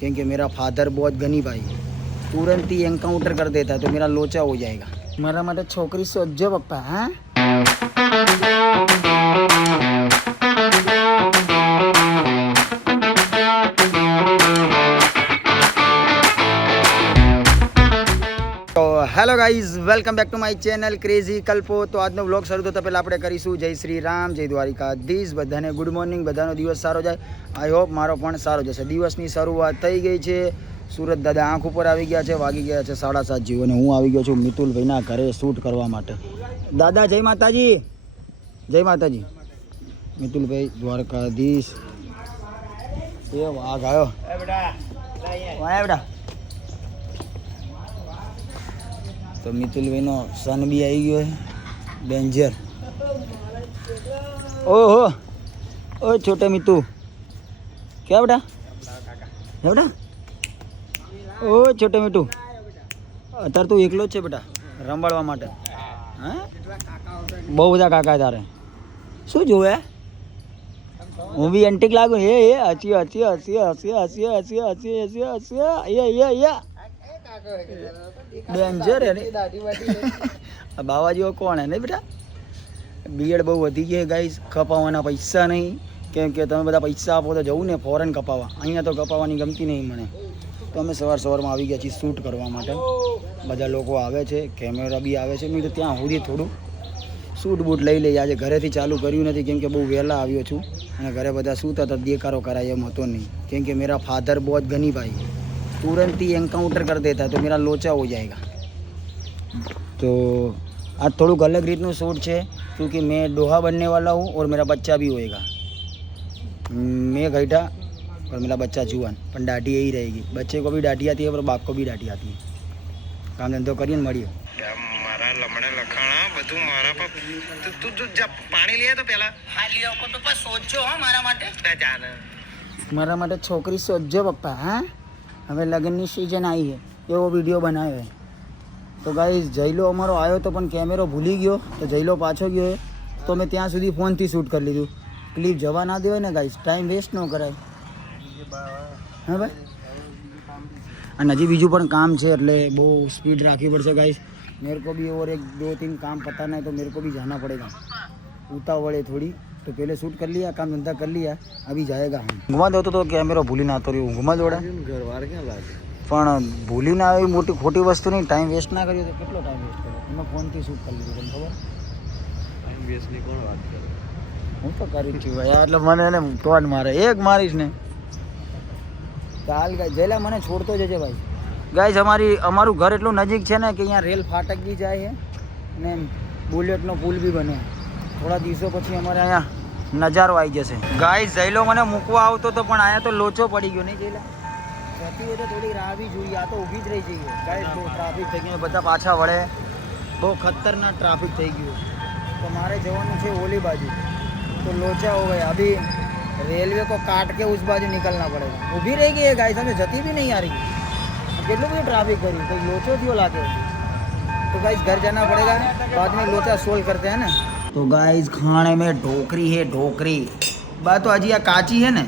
क्योंकि मेरा फादर बहुत गनी भाई तुरंत ही एनकाउंटर कर देता है तो मेरा लोचा हो जाएगा। मारा માટે છોકરી સોજો પપ્પા હા તો hello guys welcome back to my channel crazy Kalpo. તો આજનો વ્લોગ શરૂ થતાં પહેલાં આપણે કરીશું જય શ્રી રામ જય દ્વારિકાધીશ। બધાને ગુડ મોર્નિંગ, બધાનો દિવસ સારો જાય। આઈ હોપ મારો પણ સારો જશે। દિવસની શરૂઆત થઈ ગઈ છે। સુરત દાદા આંખ ઉપર આવી ગયા છે, વાગી ગયા છે 7:30 જેવું અને હું આવી ગયો છું મિતુલભાઈના ઘરે શૂટ કરવા માટે। દાદા જય માતાજી, જય માતાજી। મિતુલભાઈ દ્વારકાધીશ એ વાઘ આવ્યો બેટા। तो मितुल भाई सन भी आई गयो है डेंजर। ओहो ओ छोटे मितु क्या बेटा बेटा ओ छोटे मितु अतार तू एकलो ज छे बेटा रंबाड़वा माटे? हाँ बहु बधा काका तारे शू जोवे? हूँ भी एंटीक लागू हे हसी हसी हसी हसी हसी हसी हसी हसी हसी ये डेंजर है नहीं बाबाजी वो कौन है नहीं बेटा? बीएड बहु वधी गई गाइस। कपावाना पैसा नहीं केम के तमे बधा पैसा आपो तो जवुं ने फॉरेन कपावा। अहींया तो कपावानी गमती नहीं मने तो अमे सवार-सवारमां आवी गया छीए शूट करवा माटे। बधा लोको आवे छे, केमेरा बी आवे छे। मैं तो त्यां सुधी थोडुं शूट बूट लई लई। आज घरेथी चालू कर्युं नथी केम के बहु वहेला आव्यो छुं अने घरे बधा सूता तो देकारो कराय एम हतो नहीं केम के मेरा फादर बहुत गनी भाई तुरंत ही एनकाउंटर कर देता है तो मेरा लोचा हो जाएगा। तो आज थोड़ा अलग रीतनु शूट है क्योंकि मैं डोहा बनने वाला हूँ और मेरा बच्चा भी होएगा। मैं गैठा और मेरा बच्चा जुआन पर दाढ़ी यही रहेगी। बच्चे को भी दाढ़ी आती है और बाप को भी दाढ़ी आती है। काम धंधो करिए मळिए। मारा लमड़ा लखाणा बधु मारा पर तू जब पानी लिया तो पहला हां लिया को तो पर सोचो हो मारा माटे जान मारा माटे छोकरी सोचो पप्पा। हाँ हमें लगननी सीजन आई है एवो विडियो बनाव्यो है। तो गाइस जयलो अमारो आयो तो पण कैमरो भूली गयो तो जयलो पाछो गयो है तो मैं त्यां सुधी फोन थी शूट कर लीधुं। क्लिप जवा ना देवाय ने गाइस, टाइम वेस्ट न कराय। हाँ भाई अने हजी बीजू पण काम छे एटले बहु स्पीड राखवी पड़शे गाइस। मेरे को भी और 1-2-3 काम पताना है तो मेरे को भी जाना पड़ेगा। उतावल है थोड़ी तो पहले शूट कर लिया, काम धंधा कर लिया, अभी जाएगा हम। घुमा दो तो कैमरा भूली ना तो रही घुमा जोड़ा घरवार क्या लागे पण भूली ना आई मोटी खोटी वस्तु नहीं। टाइम वेस्ट ना करियो तो कितलो टाइम वेस्ट करो। मैं फोन थी शूट कर लीधुं तने खबर? टाइम वेस्ट ની કોણ વાત કરે? હું તો કરી છું ભાઈ એટલે મને એને ટોન મારે એક મારીશ ને ચાલ ગાય જેલા મને છોડતો જજે ભાઈ। ગાઈસ અમારું ઘર એટલું નજીક છે ને કે અહીંયા રેલ ફાટક બી જાય છે અને બુલેટનો પુલ બી બને। થોડા દિવસો પછી અમારે અહીંયા નજારો આવી જશે। ગાઈસ જયલો મને મૂકવા આવતો તો પણ અહીંયા તો લોચો પડી ગયો નહીં જયલા? જતી હોય તો થોડી રાહ બી જોઈએ, આ તો ઊભી જ રહી જઈએ। ગાઈસ બહુ ટ્રાફિક થઈ ગયું, બધા પાછા વળે, બહુ ખતરનાક ટ્રાફિક થઈ ગયું। તો મારે જવાનું છે ઓલી બાજુ तो लोचा हो गया। अभी रेलवे को काट के उस बाजू निकलना पड़ेगा। ऊभी रह गई है गाइस, हमें जती भी नहीं आ रही। कितनी बड़ी ट्रैफिक करी तो लोचो थी लागे। तो गाइस घर जाना पड़ेगा, बाद में लोचा सोल्व करते हैं ना। तो गाइस खाने में ढोकरी है, ढोकरी बात तो हजी आ काची है ने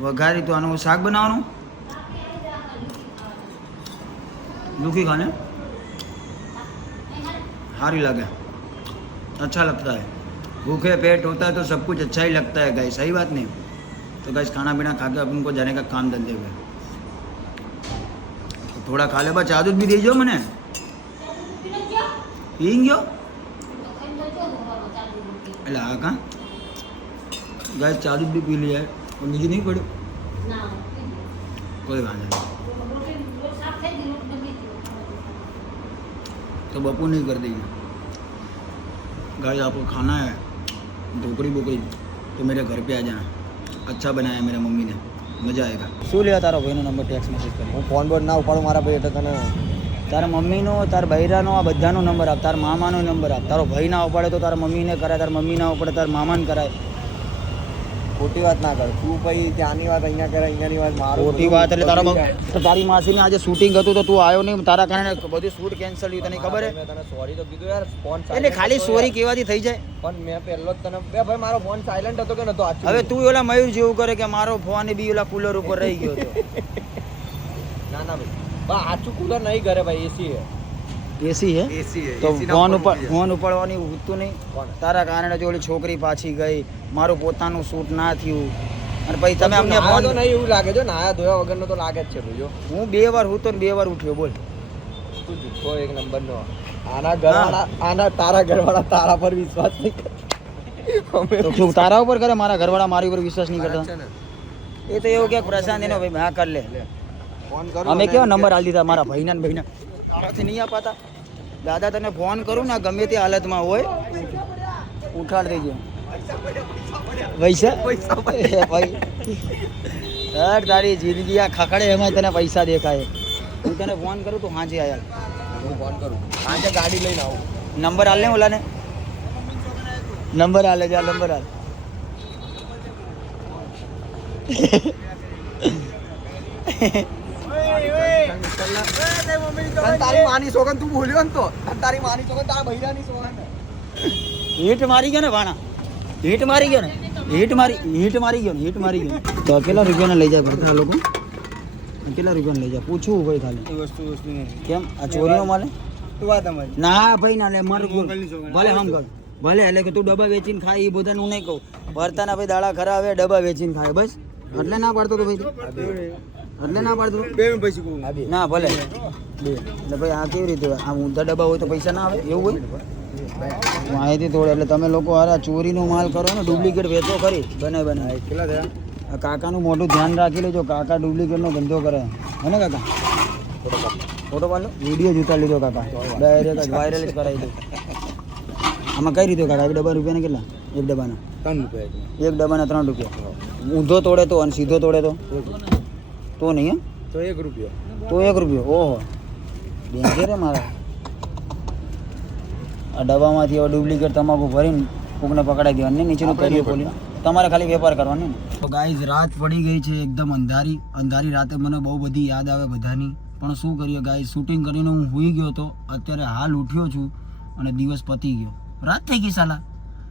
वघारी तो आनो शाक बनावनु दुखी खाने हारी लगे, अच्छा लगता है। भूखे पेट होता है तो सब कुछ अच्छा ही लगता है गाइस, सही बात नहीं? तो गाइस खाना पीना खा के अपन को जाने का काम धंधे हुए तो थोड़ा खा ले। बस चा दूध भी दे जो मने पी गयो એટલે આ કા ગાइस चा दूध भी पी लिया है और मुझे नहीं पड़ो कोई बात नहीं। तो बपू नहीं कर देगी गाइस। आपको खाना है ढोकरी बोकरी तो मेरे घर पे आ जाना, अच्छा बनाया मेरे मम्मी ने, मजा आएगा। शू लिया तारा भाईनो नंबर टेक्स्ट मैसेज कर हूँ फोन बोर्ड ना उपाड़ू मारा भाई એટલે તને તારા મમ્મીનો તારા બૈરાનો આ બધાનો નંબર આપ, તારા મામાનો નંબર આપ। તારો ભાઈ ના ઉપાડે તો તારા મમ્મીને કરાય, તારા મમ્મી ના ઉપાડે તારા મામાને કરાય। ખોટી વાત ના કર તું પછી ત્યાંની વાત અહીંયા કરે અહીંયાની વાત મારો ખોટી વાત એટલે તારી માસીને આજે શૂટિંગ હતું તો તું આવ્યો નહીં તારા કારણે બધું શૂટ કેન્સલ થયું તને ખબર મેં તને સોરી તો કીધું યાર ફોન એટલે ખાલી સોરી કેવાથી થઈ જાય પણ મેં પહેલો જ તને બે ભાઈ મારો ફોન સાયલેન્ટ હતો કે નતો આછું હવે તું ઓલા મયુર જેવું કરે કે મારો ફોન બી ઓલા કુલર ઉપર રહી ગયો હતો ના ના ભાઈ બા આછું કુલર નહીં કરે ભાઈ એસી હે એસી હે એસી હે તો ફોન ઉપાડવાની ઉઠતું નહીં તારા કારણે જો ઓલી છોકરી પાછી ગઈ મારું પોતાનું શૂટ ના થયું અને પછી તમે અમને ફોન તો નહીં એવું લાગે છે નાયા ધોયા વગરનો તો લાગે જ છે ભાઈ જો હું 2 વાર હૂતો ને 2 વાર ઉઠ્યો બોલ તું જુઠ્ઠો એક નંબરનો આના ઘરવાળા આના તારા ઘરવાળા તારા પર વિશ્વાસ નહીં કરે તો શું તારા ઉપર કરે મારા ઘરવાળા મારી ઉપર વિશ્વાસ નહીં કરતા એ તો એવું કે પ્રશાંત એનો ભાઈ હા કર લે ફોન કરું અમે કેવા નંબર આલી દીધા મારા ભાઈના ને ભાઈના આમાંથી નહીં અપાતા દાદા તને ફોન કરું ને ગમે તે હાલતમાં હોય ઉઠાડ દેજો પૈસા ભાઈ યાર તારી જિંદગી આ ખખડે એમાં તને પૈસા દેખાય હું તને ફોન કરું તો હાજે આયા હું ફોન કરું આજે ગાડી લઈને આવું નંબર હાલ ને ઓલાને નંબર હાલે જા નંબર હાલ તારી માની સોગન તું બોલ્યો ને તો તારી માની સોગન તારા ભૈરાની સોગન હીટ મારી ગયો ને ભાણા હીટ મારી ગયો ને હીટ મારી ગયો ને હીટ મારી ગયો તો કેટલા રૂપિયાના લઈ જાય બધા લોકો કેટલા રૂપિયાના લઈ જાય પૂછવું ભાઈ ખાલી વસ્તુ કેમ આ ચોરીનો માલ તું વાત અમારી ના ભાઈ ના લે મારું ભલે હમ કર ભલે એટલે કે તું ડબ્બા વેચીને ખાય એ બધાને હું નહીં કહું ભરતાના ભાઈ દાડા ખરા આવે ડબ્બા વેચીને ખાય બસ એટલે ના પાડતો તો ભાઈ એટલે ના પાડતો બે પૈસા કહું ના ભલે એટલે ભાઈ આ કેવી રીતે આ ઊંધા ડબ્બા હોય તો પૈસા ના આવે એવું હોય માહિતી થોડે એટલે તમે લોકો આ ચોરીનો માલ કરો ને ડુપ્લિકેટ વેચો ખરી બને કેટલા થયા આ કાકાનું મોટું ધ્યાન રાખી લેજો કાકા ડુપ્લિકેટનો ધંધો કરે હે ને કાકા ફોટો પાડો વિડીયો જ ઉતારી લીધો કાકા ડાયરેક્ટ જ વાયરલ જ કરાવી દો આમાં કઈ રીતે કાકા એક ડબ્બા રૂપિયાના કેટલા એક ડબ્બાના 3 રૂપિયા એક ડબ્બાના 3 રૂપિયા ઊંધો તોડે તો અને સીધો તોડે તો નહીં હે તો 1 રૂપિયો તો 1 રૂપિયો ઓહો ડેન્જર હે મારા આ ડબ્બામાંથી હવે ડુપ્લિકેટ તમાકુ ભરીને કોકને પકડાઈ દેવાનું ને નીચેનું કરીએ ખોલીને તમારે ખાલી વેપાર કરવાનો ને તો ગાઈઝ રાત પડી ગઈ છે એકદમ અંધારી રાતે મને બહુ બધી યાદ આવે બધાની પણ શું કરીએ ગાઈઝ શૂટિંગ કરીને હું સૂઈ ગયો હતો અત્યારે હાલ ઉઠ્યો છું અને દિવસ પતી ગયો રાત થઈ ગઈ સાલા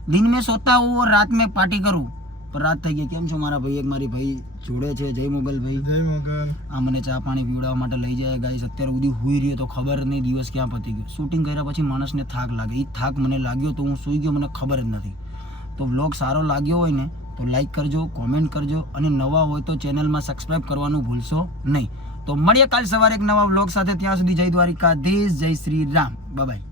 દિન મેં સોતા હું और रात में पार्टी करूँ પણ રાત થઈ ગઈ કેમ છો મારા ભાઈ એક મારી ભાઈ જોડે છે જય મોગલ ભાઈ જય મોગલ આ મને ચા પાણી પીવડાવવા માટે લઈ જાય ગાઈસ અત્યારે સુધી હુઈ રહ્યો તો ખબર નહીં દિવસ ક્યાં પતી ગયો શૂટિંગ કર્યા પછી માણસને થાક લાગે એ થાક મને લાગ્યો તો હું સૂઈ ગયો મને ખબર જ નથી તો વ્લોગ સારો લાગ્યો હોય ને તો લાઈક કરજો કોમેન્ટ કરજો અને નવા હોય તો ચેનલમાં સબસ્ક્રાઈબ કરવાનું ભૂલશો નહીં તો મળીએ કાલ સવારે એક નવા વ્લોગ સાથે ત્યાં સુધી જય દ્વારિકાધીશ જય શ્રી રામ બાય બાય